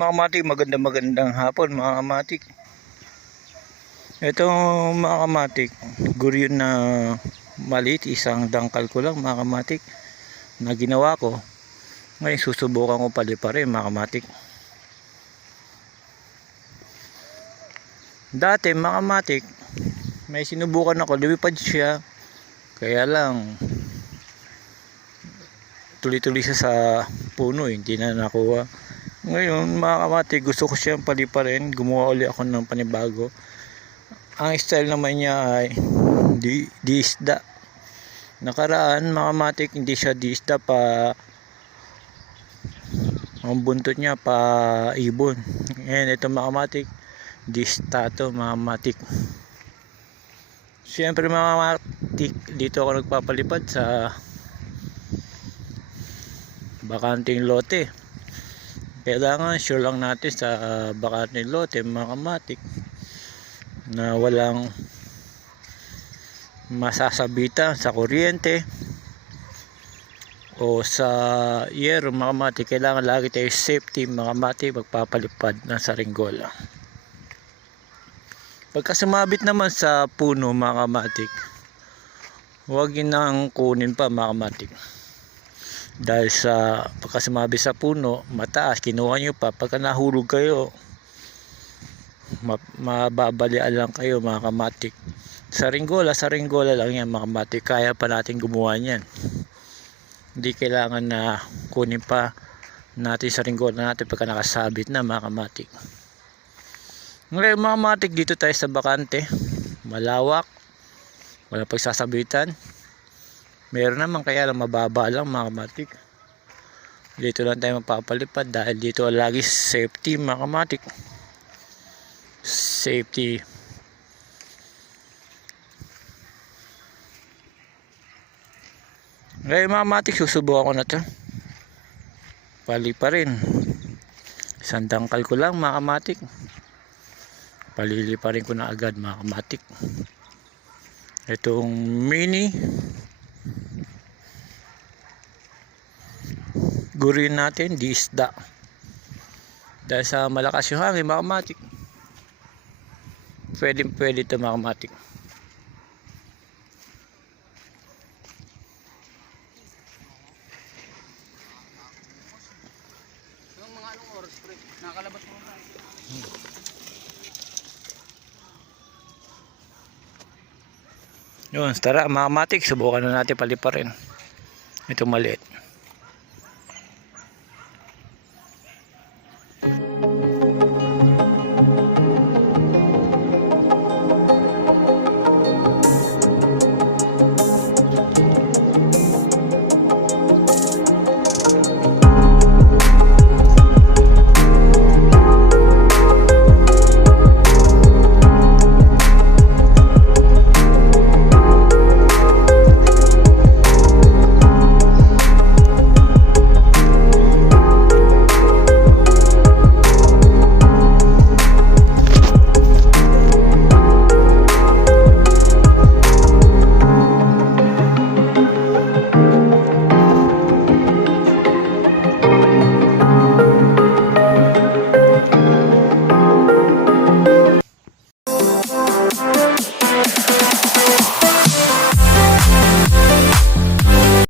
mga kamatik, maganda magandang hapon mga kamatik. Ito mga kamatik, guryo na maliit, isang dangkal ko lang mga kamatik na ginawa ko. Ngayon susubukan ko pali pa rin mga kamatik. Dati mga kamatik, may sinubukan ako, lumipad siya. Kaya lang, tuloy-tuloy siya sa puno, eh, hindi na nakuha. Ngayon, mga kamati, gusto ko siyang paliparin. Gumawa uli ako ng panibago. Ang style naman niya ay di, di isda. Nakaraan, mga kamati, hindi siya di isda pa ang buntot niya pa ibon. Ngayon, ito mga kamati, di isda to, mga kamati. Siyempre mga kamati, dito ako nagpapalipad sa bakanting lote kailangan sure lang natin sa uh, bakanting lote mga na walang masasabitan sa kuryente o sa yero mga kamatik. Kailangan lagi tayo safety mga kamatik magpapalipad ng saringgola. Pagka sumabit naman sa puno mga kamatik huwag nang kunin pa mga kamatik dahil sa pagkasumabi sa puno mataas kinuha nyo pa. Pagka nahulog kayo ma mababalian lang kayo mga kamatik. Sa ringgola sa ringgola lang yan mga kamatik. Kaya pa natin gumawa niyan. Hindi kailangan na kunin pa natin sa ringgola natin pagka nakasabit na mga kamatik. Ngayon mga kamatik dito tayo sa bakante. Malawak. Wala pagsasabitan meron naman kaya lang mababa lang mga kamatik. Dito lang tayo magpapalipad dahil dito lagi safety mga kamatik. Safety. Ngayon mga kamatik susubukan ko na to. Pali pa rin. Isang dangkal ko lang mga kamatik. Palili pa rin ko na agad mga kamatik. Itong mini gurin natin di isda dahil sa malakas yung hangin mga kamatik pwede pwede ito mga kamatik? Nakalabas mo na. yun tara mga kamatik subukan na natin paliparin ito maliit